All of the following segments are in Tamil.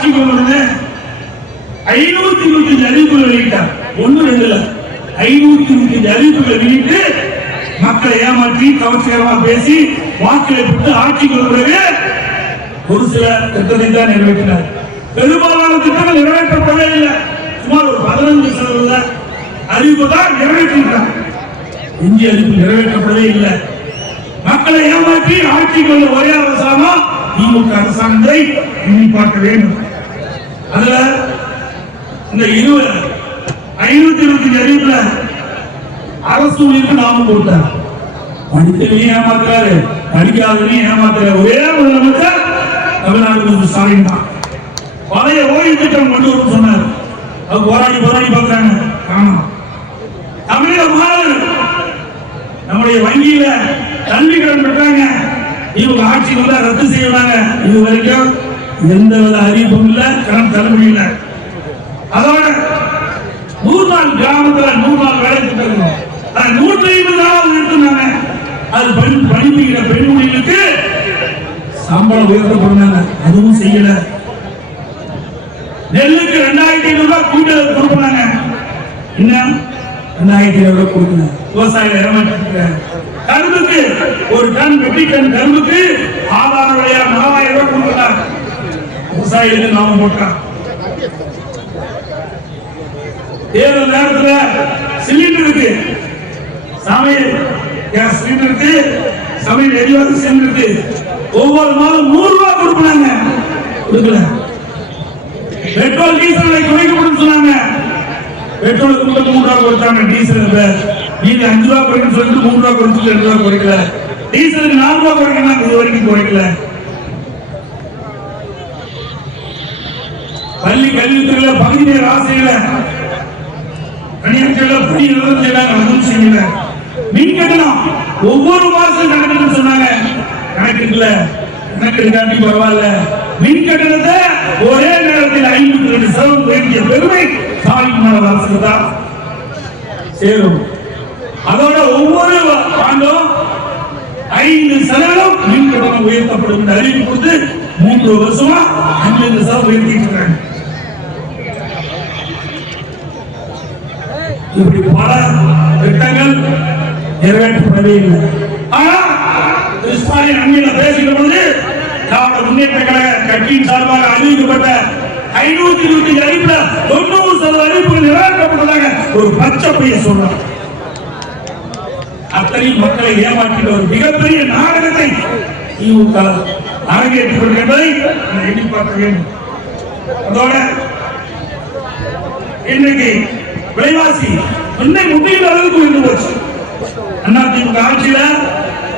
ஆட்சிக்கு வந்தது 525 அறிவிப்புகள் வெளியிட்டார். 1 2 இல்ல 525 அறிவிப்புகளை வெளியிட்டு மக்களை ஏமாற்றி கவர்ச்சிகரமா பேசி வாக்குகளை பெற்று ஆட்சிக்கு வந்தது. ஒரு சில திட்டத்தை தான் நிறைவேற்றினார். பெரும்பாலான திட்டங்கள் நிறைவேற்றப்படவே இல்லை. சுமார் ஒரு 15% அறிவிப்பு தான் நிறைவேற்றினார். இந்திய அறிவிப்பு நிறைவேற்றப்படவே இல்லை. மக்களை ஏமாற்றி ஆட்சிக்கு வந்த ஒரே அரசாங்கம் திமுக அரசாங்கத்தை எண்ணி பார்க்க வேண்டும். அதுல இந்த 525 அறிவிப்புல அரசு ஊழியருக்கு நாம போட்டார். படித்தவனையும் ஏமாத்துறாரு, படிக்காதவனையும் ஏமாத்துறாரு. ஒரே முதலமைச்சர் தமிழ்நாடு ஸ்டாலின் தான். பழைய ஓய்வு திட்டம் கொண்டு வரும் சொன்னார். அது போராடி பார்க்கிறாங்க. தமிழக மாணவர்கள் நம்முடைய வங்கியில கல்வி கடன் பெற்றாங்க. இவங்க ஆட்சி வந்தா ரத்து செய்வாங்க. இது வரைக்கும் எந்த வித அறிவிப்பும் இல்ல, கடன் தள்ளுபடி இல்லை. அதோட 100 நாள் கிராமத்துல 100 நாள் வேலை திட்டம் 150 நாள் நிறுத்தினாங்க. அது படிப்புகிற பெண்மணிகளுக்கு சம்பளம் உயர்த்தப்படுறாங்க. அதுவும் செய்யல. நெல்லுக்கு 2500 ரூபாய் கூடுதல் கொடுப்பாங்க. இன்னும் 2500 ரூபாய் கொடுக்கணும். விவசாயிகள் ஏமாற்றிருக்கிறாங்க. கரும்புக்கு ஒரு டன் வெட்டி டன் கரும்புக்கு ஆதார விலையா 4000 ரூபாய் கொடுக்கிறார். விவசாயிகளுக்கு நாம போட்டான். தேர்தல் நேரத்தில் சிலிண்டருக்கு சமையல் கேஸ் சிலிண்டருக்கு சமையல் எரிவாயு சிலிண்டருக்கு ஒவ்வொரு மாதம் 100 ரூபாய் கொடுப்பாங்க. கொடுக்கல. பெட்ரோல் டீசல் விலை குறைக்கப்படும் சொன்னாங்க. பெட்ரோலுக்கு 3 ரூபாய் கொடுத்தாங்க. டீசல் நீங்க 5 ரூபாய் குறைக்கணும் சொல்லிட்டு 3 ரூபாய் குறைச்சு 2 ரூபாய் குறைக்கல. டீசலுக்கு 4 ரூபாய் குறைக்கணும், இது வரைக்கும் குறைக்கல. பள்ளி கல்வித்துறையில பகுதி நேர ஆசிரியர்களை செய்யல. மின் கட்டணம் ஒவ்வொரு மாசம் கணக்கு சொன்னாங்க. கணக்கு கணக்கு பரவாயில்ல. மின் கட்டணத்தை ஒரே நேரத்தில் 52% உயர்த்திய பெருமை ஸ்டாலின் அரசு தான் சேரும். அதோட ஒவ்வொரு ஆண்டும் 5% மின் கட்டணம் உயர்த்தப்படும் என்று அறிவிப்பு கொடுத்து 3 வருஷமா 5% உயர்த்திட்டு இருக்காங்க. இப்படி பல திட்டங்கள் நிறைவேற்றப்படவே இல்லை. ஆனால் ஸ்டாலின் அண்மையில் பேசுகிற பொழுது திராவிட முன்னேற்ற கழக கட்சியின் சார்பாக அறிவிக்கப்பட்ட 525 அறிவிப்புல 90% அறிவிப்புகள் நிறைவேற்றப்பட்டதாக ஒரு பச்சை பையன் சொல்றார். அத்தனை மக்களை ஏமாற்றின ஒரு மிகப்பெரிய நாடகத்தை திமுக அரங்கேற்றிக் கொண்டிருப்பதை எண்ணி பார்க்க வேண்டும். அதோட இன்னைக்கு விலைவாசி முன்னைய அளவுக்கு உயர்ந்து போச்சு. அண்ணா திமுக ஆட்சியில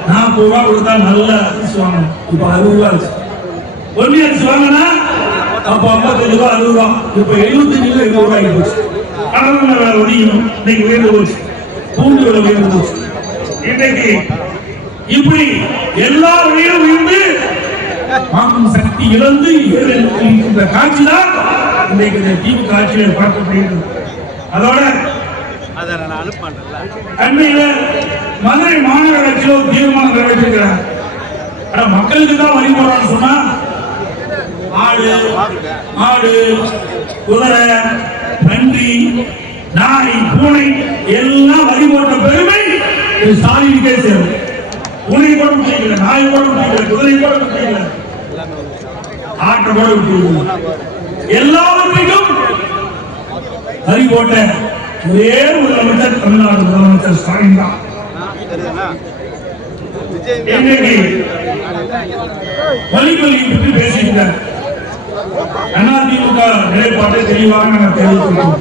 40 ரூபாய் கொடுத்தா நல்ல அரிசி வாங்கணும். இப்ப 60 ரூபாய். ஒன்றிய அரிசி வாங்கினா அப்ப 55 ரூபாய் 60 ரூபாய். இப்ப 75 ரூபாய் போச்சு. கடல் விலை ஒடியும் இன்னைக்கு உயர்ந்து போச்சு. பூண்டு விலை உயர்ந்து போச்சு. இன்னைக்கு இப்படி எல்லா வழியும் உயர்ந்து வாங்கும் சக்தி இழந்து இந்த காட்சி தான் இன்னைக்கு திமுக ஆட்சியில் பார்க்கப்படுகிறது. அதோட அண்மையில மதுரை மாநகராட்சியில் ஒரு தீர்மானம் நிறைவேற்றிருக்கிறார். மக்களுக்கு தான் வரி போடுறான்னு சொன்னா ஆடு குதிரை நன்றி நாய் பூனை எல்லாம் வரி போட்ட பெருமை ஸ்டாலினுக்கே சேரும். பூனை போட முடியல, நாய் போட முடியல, குதிரை போட முடியல, ஆட்டை போட முடியல. எல்லாவற்றையும் வரி போட்ட ஒரே முதலமைச்சர் தமிழ்நாடு முதலமைச்சர் ஸ்டாலின் தான். இன்னைக்கு வழிகொல்லி பற்றி பேசியிருக்கார். அதிமுக நிலைப்பாட்டை தெளிவாக நாங்கள் தெரிவிக்கிறோம்.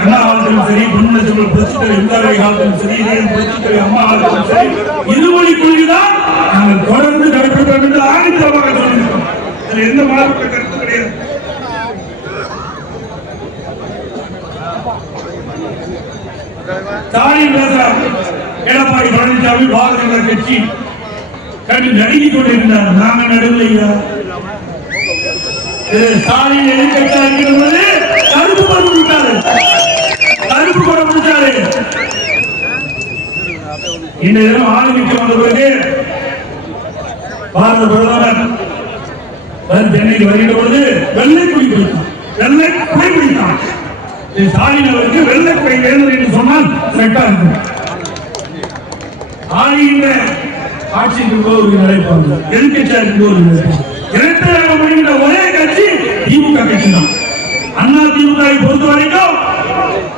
அண்ணா காலத்திலும் சரி, பொன்முடிச்சல் புரட்சித்தலைவர் எம்ஜிஆர் காலத்திலும் சரி, புரட்சித்தலைவர் அம்மா காலத்திலும் சரி, இருமொழி கொள்கைதான் நாங்கள் தொடர்ந்து நடைபெற்றோம் என்று ஆணித்தரமாக சொல்லியிருக்கிறோம். அதில் எந்த மாறுபட்ட கருத்து கிடையாது. ஸ்டாலின் பேசுறார். எடப்பாடி பழனிசாமி பாரதிய ஜனதா கட்சி கண்டு நடுங்கிக் கொண்டிருந்தார். நாங்க நடுவில்லையா? ஸ்டாலின் எதிர்கட்சியா இருக்கிறது கருப்பு படம் முடிச்சாரு. இந்த தினம் ஆளுநருக்கு வந்த பிறகு பாரத பிரதமர் சென்னைக்கு வருகிற பொழுது வெள்ளை குடி பிடித்தான், வெள்ளை குடை பிடித்தான். ஸ்டாலின் அவருக்கு வெள்ளை குடை வேண்டும் என்று சொன்னால் கரெக்டா இருக்கும். ஆளுகின்ற ஆட்சிக்கு ஒரு நிலைப்பாடு, எதிர்கட்சியாக ஒரு நிலைப்பாடு, இரட்டையாக முடிகின்ற ஒரே கட்சி திமுக கட்சி தான். அண்ணா திமுக பொறுத்த வரைக்கும்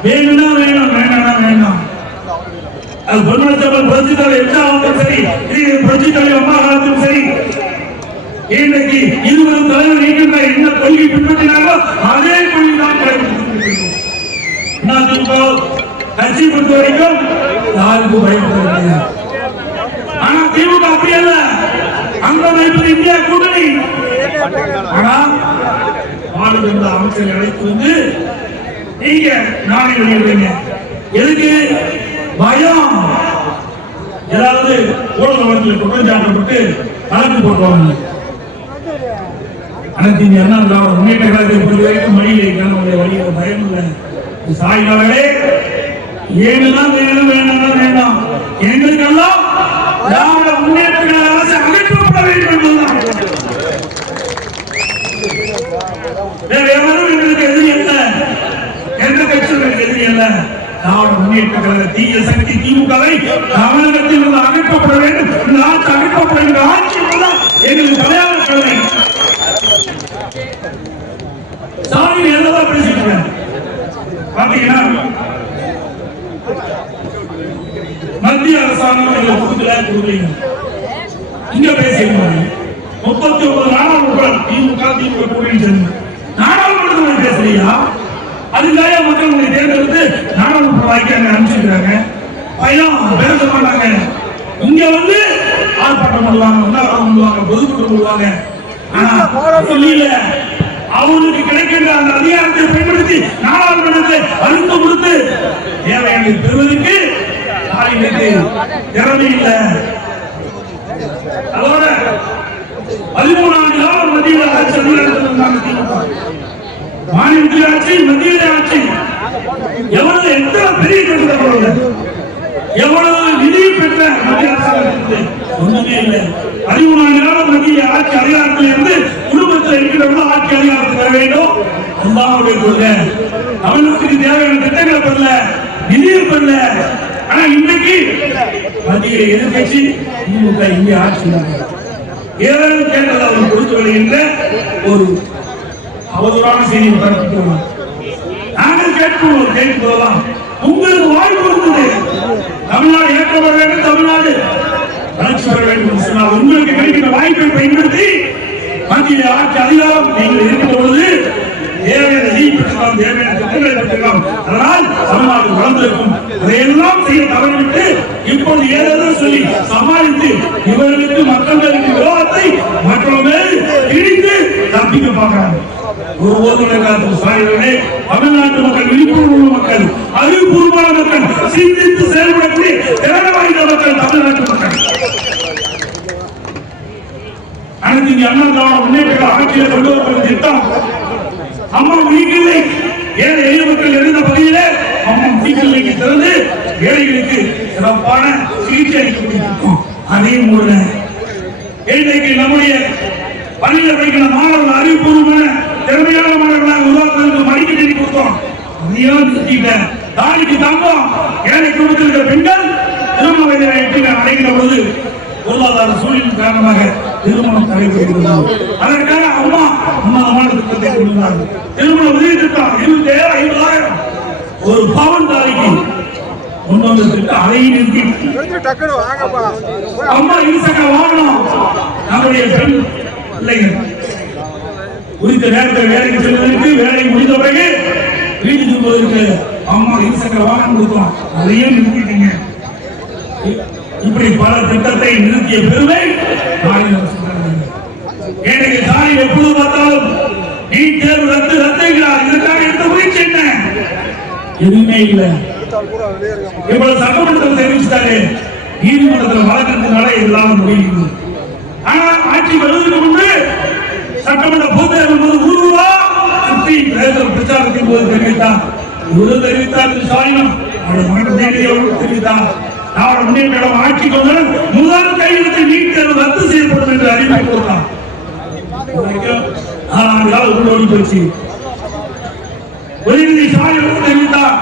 வேணும்னா வேணும், வேண்டாம்னா வேண்டாம். அது பொன்மனச்செம்மல் புரட்சி தலைவர் எம்ஜிஆர் ஆனாலும் சரி, புரட்சி தலைவர் அம்மா ஆனாலும் சரி, இன்றைக்கு இருவரும் தலைவர் நீக்கின்ற என்ன கொள்கை பின்பற்றினாரோ அதே கொள்கை தான் கடைபிடித்திருக்கிறோம். அண்ணா திமுக கட்சி பொறுத்த வரைக்கும் யாருக்கும் பயப்படுறது. ஆனா திமுக அப்படி அல்ல, அங்க வைப்பது இந்தியா கூட்டணி. ஆனா மாநில அமைச்சர்கள் அழைத்து வந்து நீங்க நாளை வெளியிடுறீங்க, எதுக்கு பயம்? ஏதாவது ஊழல் வழக்கில் குற்றஞ்சாட்டப்பட்டு வழக்கு போட்டுவாங்க. அனைத்து இந்திய அண்ணா திராவிட முன்னேற்ற கழகத்தை பொறுத்த வரைக்கும் மொழியில வழியில பயம் இல்லை. சாய்களே ஏனுதான் வேணும், வேணாம் வேண்டாம், எங்களுக்கெல்லாம் திராவிட முன்னேற்ற கழக அரசு அகற்றப்பட வேண்டும் என்பதுதான். வேற எவரும் எங்களுக்கு எதிரி அல்ல, எந்த கட்சிகளுக்கு எதிரி அல்ல. திராவிட முன்னேற்ற கழக தீய சக்தி திமுகவை தமிழகத்தில் இருந்து அகற்றப்பட வேண்டும். இந்த ஆட்சி அகற்றப்பட வேண்டிய ஆட்சி எங்களுக்கு தலையாத கவலை. சாமி என்னதான் பேசிட்டு பாத்தீங்கன்னா, மத்திய அரசாங்கம் எங்களுக்கு கொடுக்கல, இங்க பேசியிருந்தாங்க 39 நாடாளுமன்ற திமுக கூட்டணி சேர்ந்து நாடாளுமன்றத்தில் பேசலையா? அதுக்காக மக்கள் உங்களை தேர்ந்தெடுத்து நாடாளுமன்ற வாய்க்கு அங்க அனுப்பிச்சிருக்காங்க. பயம் பேச மாட்டாங்க. இங்க வந்து ஆர்ப்பாட்டம் பண்ணுவாங்க, பொதுக்கூட்டம் பண்ணுவாங்க. ஆனா இல்ல, அவங்களுக்கு கிடைக்கின்ற அந்த அதிகாரத்தை பயன்படுத்தி நாடாளுமன்றத்தை அழுத்தம் கொடுத்து தேவையான பெறுவதற்கு திறமை இல்லை. அதோட 13 ஆண்டு காலம் மத்தியில் ஆட்சி அதிகாரத்தில் திமுக, மாநிலத்தில் ஆட்சி, மத்தியில் ஆட்சி. எவ்வளவு எத்தனை பெரிய கட்டணம், எவ்வளவு நிதி பெற்ற மத்திய அரசாங்கத்திற்கு ஒன்றுமே இல்லை. 13 ஆண்டு காலம் மத்திய ஆட்சி அதிகாரத்தில் இருந்து குடும்பத்தில் இருக்கிறவங்க ஆட்சி அதிகாரத்துக்கு வர வேண்டும். அதுதான் தமிழகத்துக்கு தேவையான திட்டங்களை பெறல, நிதியை பெறல. ஆனா இன்னைக்கு மத்திய எதிர்கட்சி திமுக இங்கே ஆட்சி ஏதாவது கேட்டது அவர் கொடுத்து வருகின்ற ஒரு அவதூறான செய்தியை பரப்பிட்டு நாங்கள் கேட்போம். உங்களுக்கு வாய்ப்பு இருந்தது, தமிழ்நாடு ஏற்கப்பட வேண்டும், தமிழ்நாடு வளர்ச்சி பெற வேண்டும் சொன்னால் உங்களுக்கு கிடைக்கின்ற வாய்ப்பை பயன்படுத்தி மத்திய ஆட்சி அதிகாரம் நீங்கள் இருக்கிற பொழுது தேவையான நிதி பெற்றலாம், தேவையான திட்டங்களை பெற்றலாம். அதனால் தமிழ்நாடு வளர்ந்திருக்கும். அதையெல்லாம் செய்ய தவறிவிட்டு இப்போது ஏதோ சொல்லி சமாளித்து இவர்களுக்கு மக்களுக்கு விரோதத்தை மற்றவர்கள் இடித்து தப்பிக்க பார்க்கிறாங்க. தமிழ்நாட்டு மக்கள், விழிப்புணர்வு மக்கள், அறிவுபூர்வமான மக்கள், சிந்தித்து செயல்படக்கூடிய திறன் வாய்ந்த மக்கள் தமிழ்நாட்டு மக்கள். அனைத்து இந்திய அண்ணா திராவிட முன்னேற்ற ஆட்சியில் கொண்டு வரப்பட்ட திட்டம் அம்மா உயிர்களை ஏழை எளிய மக்கள் இருந்த பகுதியிலே அம்மா உயிர்களை திறந்து ஏழைகளுக்கு சிறப்பான சிகிச்சை அளிக்கப்பட்டிருக்கும். அதையும் கூட இன்றைக்கு நம்முடைய பள்ளியில் படிக்கிற மாணவர்கள் அறிவுபூர்வமான திறமையான மாணவர்களாக உருவாக்குவதற்கு மடிக்கணினி கொடுத்தோம். அதையும் நிறுத்திட்டேன். தாலிக்கு தங்கம் ஏழை குடும்பத்தில் இருக்கிற பெண்கள் திருமண வயதை அடைகிற பொழுது பொருளாதார சூழலின் காரணமாக திருமணம் தடைபடுகிறது. அதற்காக அம்மா திட்டத்தை கொடுத்தார்கள். திருமண உதவி திட்டம் 27,50,000 ஒரு பவன் தாலிக்கு கொண்டு வந்த திட்டம். அதையும் நிறுத்தி அம்மா இருசக்கர வாகனம் நம்முடைய பெண் பிள்ளைகள் குறித்த நேரத்தில் வேலைக்கு செல்வதற்கு, வேலை முடிந்த பிறகு வீட்டுக்கு போவதற்கு அம்மா இருசக்கர வாகனம் கொடுத்தோம். அதையும் நிறுத்திட்டீங்க. இப்படி பல திட்டத்தை நிறுத்திய பெருமை மாநில அரசு. ஏழைக்கு தாய் எப்பொழுது பார்த்தாலும் நீட் தேர்வு ரத்துகிறார். இதற்காக எடுத்த முயற்சி என்ன? எதுவுமே இல்லை. இவ்வளவு சட்டமன்றத்தில் தெரிவித்தாரு, நீதிமன்றத்தில் வழக்கத்தினால இதெல்லாம் முடியுது. ஆனால் ஆட்சி வருவதற்கு முன்பு சட்டமன்ற பொது தேர்தல் போது உருவா சுற்றி பிரச்சாரத்தின் போது தெரிவித்தார். தெரிவித்தார் ஸ்டாலினும் தெரிவித்தார். திராவிட முன்னேற்ற ஆட்சிக்கு வந்தால் முதல் கையெழுத்து நீட் தேர்வு ரத்து செய்யப்படும் என்று அறிவிப்பு கொடுத்தார். ஆனால் உள்ளோடி போச்சு. உதயநிதி ஸ்டாலின் தெரிவித்தார்,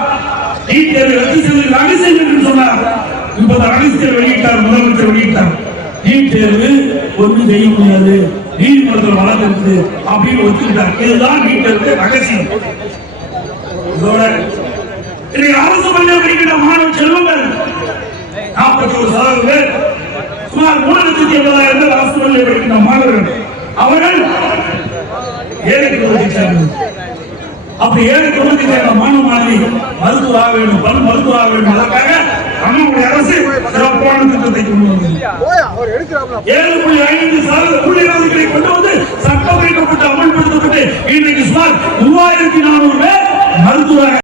நீட் தேர்வை ரத்து செய்வது ரகசியம் என்று சொன்னார். இப்போது ரகசியத்தை வெளியிட்டார், முதலமைச்சர் வெளியிட்டார். நீட் தேர்வு ஒன்றும் செய்ய முடியாது, நீதிமன்றத்தில் வழக்கு இருக்குது அப்படின்னு ஒத்துக்கிட்டார். இதுதான் நீட் தேர்வு ரகசியம். இதோட அரசு பள்ளியில் படிக்கின்ற மாணவ செல்வங்கள் 41% பேர், சுமார் 3,80,000 பேர் அரசு பள்ளியில் படிக்கின்ற மாணவர்கள். அவர்கள் 7 குடும்பத்தை சேர்ந்தது. அப்படி 7 குடும்பத்தை சேர்ந்த மாணவ மாணவி மருத்துவ ஆக வேண்டும், பல் மருத்துவ ஆக வேண்டும். அதற்காக நம்முடைய அரசு சிறப்பான திட்டத்தை கொண்டு வந்தது. 7.5% ஊழியர்களை கொண்டு வந்து சட்டம் வைக்கப்பட்டு அமல்படுத்தப்பட்டு இன்றைக்கு சுமார் 3,400 பேர் மருத்துவ